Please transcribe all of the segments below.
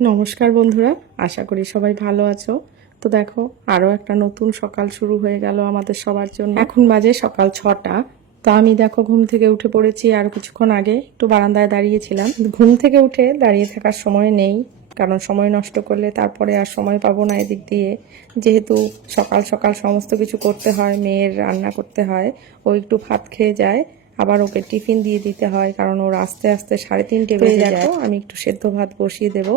নমস্কার বন্ধুরা, আশা করি সবাই ভালো আছো। তো দেখো আরও একটা নতুন সকাল শুরু হয়ে গেল আমাদের সবার জন্য। এখন বাজে সকাল ছটা। তো আমি দেখো ঘুম থেকে উঠে পড়েছি আর কিছুক্ষণ আগে একটু বারান্দায় দাঁড়িয়েছিলাম। ঘুম থেকে উঠে দাঁড়িয়ে থাকার সময় নেই, কারণ সময় নষ্ট করলে তারপরে আর সময় পাবো না এদিক দিয়ে। যেহেতু সকাল সকাল সমস্ত কিছু করতে হয়, মেয়ের রান্না করতে হয়, ও একটু ভাত খেয়ে যায়। আবার ওকে টিফিন দিয়ে দিতে হয় কারণ ওর আস্তে আস্তে সাড়ে তিনটে বেজে যায়। আমি একটু সেদ্ধ ভাত বসিয়ে দেব।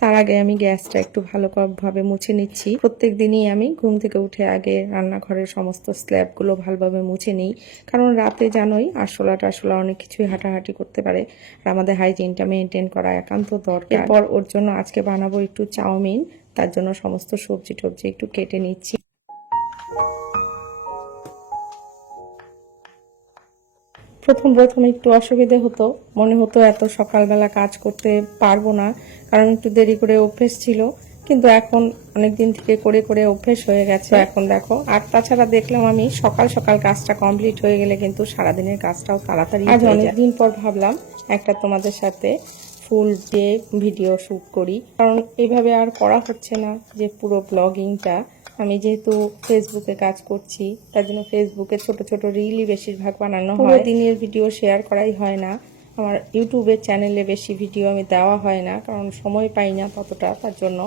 তার আগে আমি গ্যাসটা একটু ভালো ভাবে মুছে নিচ্ছি। প্রত্যেক দিনই আমি ঘুম থেকে উঠে আগে রান্নাঘরের সমস্ত স্ল্যাবগুলো ভালোভাবে মুছে নিই। কারণ রাতে জানোই আরশোলা টারশোলা অনেক কিছুই হাঁটাহাঁটি করতে পারে। আর আমাদের হাইজিনটা মেনটেন করা একান্ত দরকার। এরপর ওর জন্য আজকে বানাবো একটু চাউমিন। তার জন্য সমস্ত সবজি টবজি একটু কেটে নিচ্ছি। প্রথম প্রথম একটু অসুবিধে হতো। মনে হতো এত সকালবেলা কাজ করতে পারব না কারণ একটু দেরি করে অভ্যেস ছিল। কিন্তু এখন অনেক দিন থেকে করে করে অভ্যেস হয়ে গেছে এখন দেখো। আর তাছাড়া দেখলাম আমি সকাল সকাল কাজটা কমপ্লিট হয়ে গেলে কিন্তু সারাদিনের কাজটাও তাড়াতাড়ি আজ অনেকদিন পর ভাবলাম একটা তোমাদের সাথে ফুল ডে ভিডিও শ্যুট করি। কারণ এভাবে আর করা হচ্ছে না যে পুরো ব্লগিংটা আমি যেহেতু ফেসবুকে কাজ করছি তার জন্য ফেসবুকে ছোট ছোট রিলই বেশিরভাগ বানানো হয়। দিনের ভিডিও শেয়ার করাই হয় না। আমার ইউটিউবের চ্যানেলে বেশি ভিডিও আমি দেওয়া হয় না কারণ সময় পাই না ততটা তার জন্য।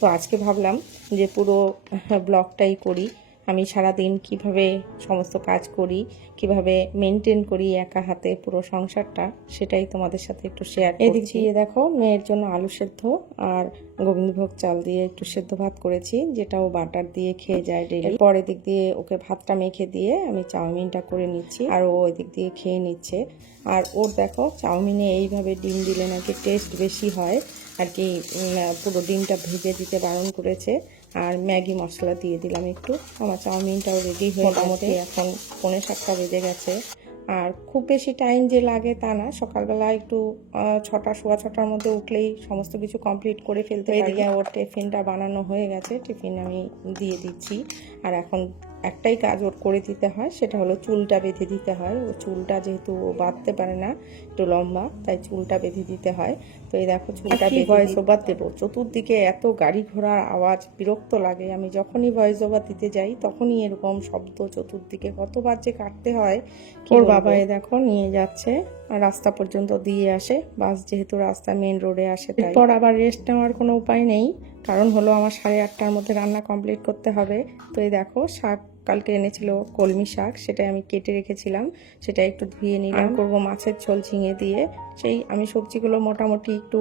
তো আজকে ভাবলাম যে পুরো ব্লগটাই করি। আমি সারাদিন কীভাবে সমস্ত কাজ করি কীভাবে মেনটেন করি একা হাতে পুরো সংসারটা সেটাই তোমাদের সাথে একটু শেয়ার এদিক দিয়ে দেখো মেয়ের জন্য আলু সেদ্ধ আর গোবিন্দভোগ চাল দিয়ে একটু সেদ্ধ ভাত করেছি যেটা ও বাটার দিয়ে খেয়ে যায় ডেলি পর এদিক দিয়ে ওকে ভাতটা মেখে দিয়ে আমি চাউমিনটা করে নিচ্ছি আর ও এদিক দিয়ে খেয়ে নিচ্ছে। আর ওর দেখো চাউমিনে এইভাবে ডিম দিলে নাকি টেস্ট বেশি হয় আর কি পুরো ডিমটা ভেজে দিতে বারণ করেছে। আর ম্যাগি মশলা দিয়ে দিলাম একটু। আমার চাউমিনটাও রেডি হয়ে মোটামুটি এখন পনেরো সাতটা বেজে গেছে। আর খুব বেশি টাইম যে লাগে তা না। সকালবেলা একটু ছটা সোয়া ছটার মধ্যে উঠলেই সমস্ত কিছু কমপ্লিট করে ফেলতে এদিকে ওর টিফিনটা বানানো হয়ে গেছে। টিফিন আমি দিয়ে দিচ্ছি। আর এখন একটাই কাজ ওর করে দিতে হয় সেটা হলো চুলটা বেঁধে দিতে হয়। ও চুলটা যেহেতু ও বাঁধতে পারে না একটু লম্বা তাই চুলটা বেঁধে দিতে হয়। তো এই দেখো চুলটা ভয়েস ওভার দেবো? চতুর্দিকে এত গাড়ি ঘোড়ার আওয়াজ বিরক্ত লাগে। আমি যখনই ভয়েস ওভার দিতে যাই তখনই এরকম শব্দ চতুর্দিকে কতবার যে কাটতে হয় ওর বাবা এ দেখো নিয়ে যাচ্ছে রাস্তা পর্যন্ত দিয়ে আসে। বাস যেহেতু রাস্তা মেন রোডে আসে তারপর আবার রেস্ট নেওয়ার কোনো উপায় নেই। কারণ হলো আমার সাড়ে আটটার মধ্যে রান্না কমপ্লিট করতে হবে। তো এই দেখো শাক কালকে এনেছিল কলমি শাক সেটা আমি কেটে রেখেছিলাম সেটা একটু ধুয়ে নিলাম। করব মাছের ঝোল ঝিঙে দিয়ে। সেই আমি সবজিগুলো মোটামুটি একটু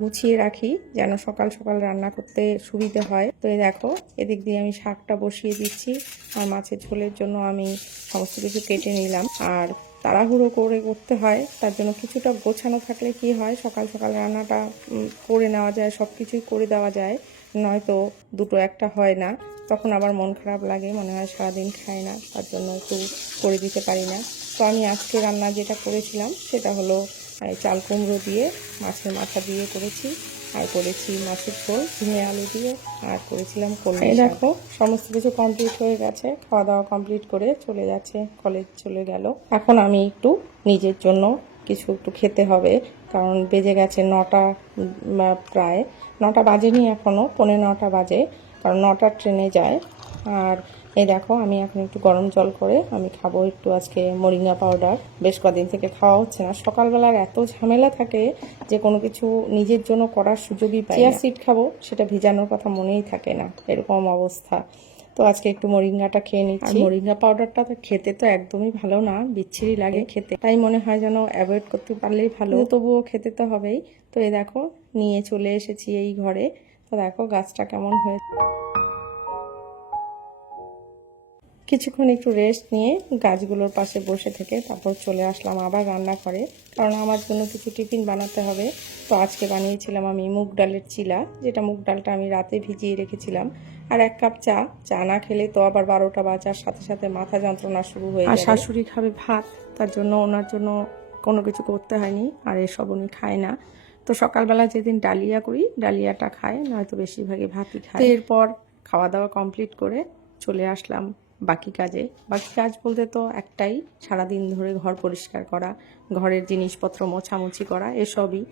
গুছিয়ে রাখি যেন সকাল সকাল রান্না করতে সুবিধে হয়। তো এই দেখো এদিক দিয়ে আমি শাকটা বসিয়ে দিচ্ছি আর মাছের ঝোলের জন্য আমি সমস্ত কিছু কেটে নিলাম। আর তাড়াহুড়ো করে করতে হয়, তার জন্য কিছুটা গোছানো থাকলে কি হয়, সকাল সকাল রান্নাটা করে নেওয়া যায় সব কিছুই করে দেওয়া যায়, নয়তো দুটো একটা হয় না। তখন আবার মন খারাপ লাগে, মনে হয় সারাদিন খায় না, তার জন্য একটু করে দিতে পারি না। তো আমি আজকে রান্না যেটা করেছিলাম, সেটা হলো চাল কুমড়ো দিয়ে, মাছের মাথা দিয়ে করেছি। আর করেছি মাছের ঝোল ঝিঙে আলু দিয়ে আর করেছিলাম কলমি দেখো। সমস্ত কিছু কমপ্লিট হয়ে গেছে খাওয়া দাওয়া কমপ্লিট করে চলে যাচ্ছে কলেজ চলে গেল। এখন আমি একটু নিজের জন্য কিছু একটু খেতে হবে কারণ বেজে গেছে নটা প্রায়। নটা বাজেনি এখনও পৌনে নটা বাজে কারণ নটার ট্রেনে যায়। আর এই দেখো আমি এখন একটু গরম জল করে আমি খাব একটু আজকে মরিঙ্গা পাউডার বেশ কদিন থেকে খাওয়া হচ্ছে না। সকালবেলার এত ঝামেলা থাকে যে কোনো কিছু নিজের জন্য করার সুযোগই পাই চিয়া সিড খাব সেটা ভিজানোর কথা মনেই থাকে না এরকম অবস্থা। তো আজকে একটু মরিঙ্গাটা খেয়ে নিচ্ছি। মরিঙ্গা পাউডারটা তো খেতে তো একদমই ভালো না বিচ্ছিরি লাগে খেতে। তাই মনে হয় যেন অ্যাভয়েড করতে পারলেই ভালো। তবুও খেতে তো হবেই। তো এই দেখো নিয়ে চলে এসেছি এই ঘরে। তো দেখো গাছটা কেমন হয়েছে। কিছুক্ষণ একটু রেস্ট নিয়ে গাছগুলোর পাশে বসে থেকে তারপর চলে আসলাম আবার রান্না করে। কারণ আমার জন্য কিছু টিফিন বানাতে হবে। তো আজকে বানিয়েছিলাম আমি মুগ ডালের চিলা যেটা মুগ ডালটা আমি রাতে ভিজিয়ে রেখেছিলাম। আর এক কাপ চা। চা না খেলে তো আবার বারোটা বাজার সাথে সাথে মাথা যন্ত্রণা শুরু হয়ে আর শাশুড়ি খাবে ভাত তার জন্য ওনার জন্য কোনো কিছু করতে হয়নি আর এসব উনি খায় না। তো সকালবেলা যেদিন ডালিয়া করি ডালিয়াটা খায় নয়তো বেশিরভাগই ভাতই খায়। এরপর খাওয়া দাওয়া কমপ্লিট করে চলে আসলাম বাকি কাজে। বাকি কাজ বলতে তো একটাই, সারাদিন ধরে ঘর পরিষ্কার করা, ঘরের জিনিসপত্র মোছামুছি করা, এসবই।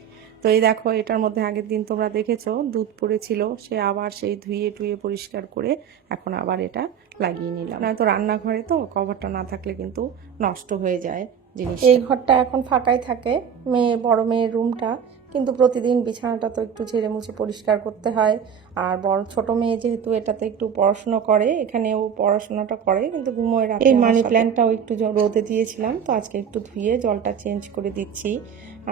তো এই দেখো, এটার মধ্যে আগের দিন তোমরা দেখেছ, দুধ পড়েছিল, সে আবার সেই ধুয়ে টুয়ে পরিষ্কার করে এখন আবার এটা লাগিয়ে নিলাম। নয়তো রান্নাঘরে তো কভারটা না থাকলে কিন্তু নষ্ট হয়ে যায় জিনিস এই ঘরটা এখন ফাঁকাই থাকে। মেয়ে, বড় মেয়ের রুমটা কিন্তু প্রতিদিন বিছানাটা তো একটু ঝেড়ে মুছে পরিষ্কার করতে হয়। আর বড় ছোট মেয়ে যেহেতু এটাতে একটু পড়াশুনো করে এখানে ও পড়াশোনাটা করে কিন্তু ঘুমোয় রাতে এই মানি প্ল্যান্টটাও একটু রোদে দিয়েছিলাম তো আজকে একটু ধুয়ে জলটা চেঞ্জ করে দিচ্ছি।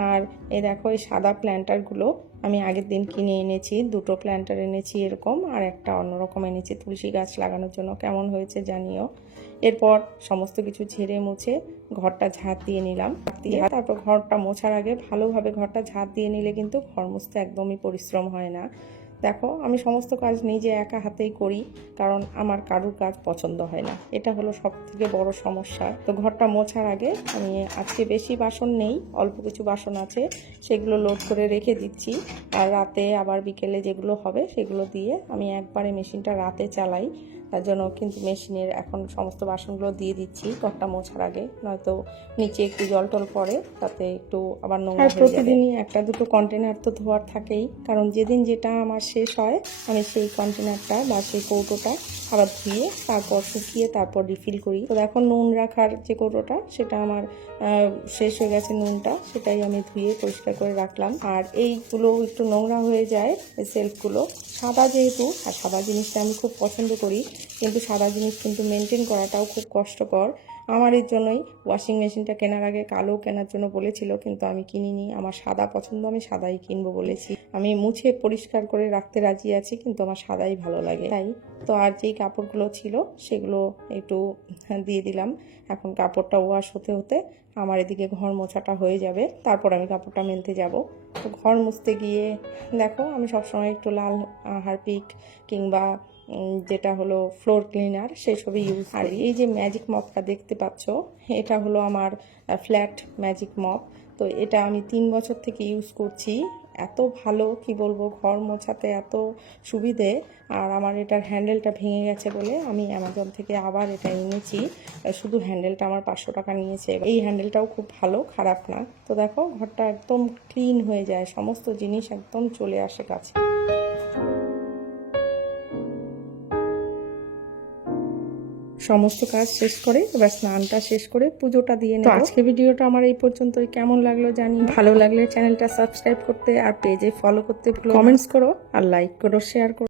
আর এই দেখো এই সাদা প্ল্যান্টারগুলো আমি আগের দিন কিনে এনেছি দুটো প্ল্যান্টার এনেছি এরকম আর একটা অন্যরকম এনেছি তুলসী গাছ লাগানোর জন্য। কেমন হয়েছে জানিও। এরপর সমস্ত কিছু ঝেড়ে মুছে ঘরটা ঝাঁট দিয়ে নিলাম। দিয়ে তারপর ঘরটা মোছার আগে ভালোভাবে ঘরটা ঝাঁট দিয়ে নিলে কিন্তু খরমুজতে একদমই পরিশ্রম হয় না। দেখো আমি সমস্ত কাজ নিজে একা হাতেই করি কারণ আমার কারুর কাজ পছন্দ হয় না। এটা হলো সব থেকে বড় সমস্যা। তো ঘরটা মোছার আগে আমি আজকে বেশি বাসন নেই অল্প কিছু বাসন আছে সেগুলো লোড করে রেখে দিচ্ছি। আর রাতে আবার বিকেলে যেগুলো হবে সেগুলো দিয়ে আমি একবারে মেশিনটা রাতে চালাই। তার জন্য কিন্তু মেশিনের এখন সমস্ত বাসনগুলো দিয়ে দিচ্ছি ঘরটা মোছার আগে। নয়তো নিচে একটু জল টল পড়ে তাতে একটু আবার নোংরা প্রতিদিনই একটা দুটো কন্টেনার তো ধোয়ার থাকেই কারণ যেদিন যেটা আমার শেষ হয়। আমি সেই কন্টেনারটা বা সেই কৌটোটা আবার ধুয়ে তারপর শুকিয়ে তারপর রিফিল করি। তো এখন নুন রাখার যে কৌটোটা, সেটা আমার শেষ হয়ে গেছে নুনটা। সেটাই আমি ধুয়ে পরিষ্কার করে রাখলাম। আর এইগুলো একটু নোংরা হয়ে যায় সেলফগুলো। সাদা যেহেতু, আর সাদা জিনিসটা আমি খুব পছন্দ করি, কিন্তু সাদা জিনিস কিন্তু মেনটেন করাটাও খুব কষ্টকর। আমার এর জন্যই ওয়াশিং মেশিনটা কেনার আগে কালো কেনার জন্য বলেছিল, কিন্তু আমি কিনিনি। আমার সাদা পছন্দ, আমি সাদাই কিনবো বলেছি। আমি মুছে পরিষ্কার করে রাখতে রাজি আছি, কিন্তু আমার সাদাই ভালো লাগে। তাই তো আর যেই কাপড়গুলো ছিল, সেগুলো একটু দিয়ে দিলাম। এখন কাপড়টা ওয়াশ হতে হতে আমার এদিকে ঘর মোছাটা হয়ে যাবে। তারপর আমি কাপড়টা মেলতে যাব। তো ঘর মুছতে গিয়ে, দেখো, আমি সবসময় একটু লাল হারপিক কিংবা যেটা হলো ফ্লোর ক্লিনার সেসবই ইউজ আর এই যে ম্যাজিক মপটা দেখতে পাচ্ছ, এটা হলো আমার ফ্ল্যাট ম্যাজিক মপ তো এটা আমি তিন বছর থেকে ইউজ করছি। এত ভালো, কি বলব, ঘর মোছাতে এত সুবিধে। আর আমার এটার হ্যান্ডেলটা ভেঙে গেছে বলে আমি অ্যামাজন থেকে আবার এটা এনেছি। শুধু হ্যান্ডেলটা আমার পাঁচশো টাকা নিয়েছে। এই হ্যান্ডেলটাও খুব ভালো, খারাপ না। তো দেখো, ঘরটা একদম ক্লিন হয়ে যায়, সমস্ত জিনিস একদম চলে আসে কাছে। সমস্ত কাজ শেষ করে এবার স্নানটা শেষ করে পুজোটা দিয়ে নেব। আজকে ভিডিওটা আমার এই পর্যন্তই। কেমন লাগল জানি ভালো লাগলে চ্যানেলটা সাবস্ক্রাইব করতে আর পেজে ফলো করতে কমেন্টস করো আর লাইক করো শেয়ার করো।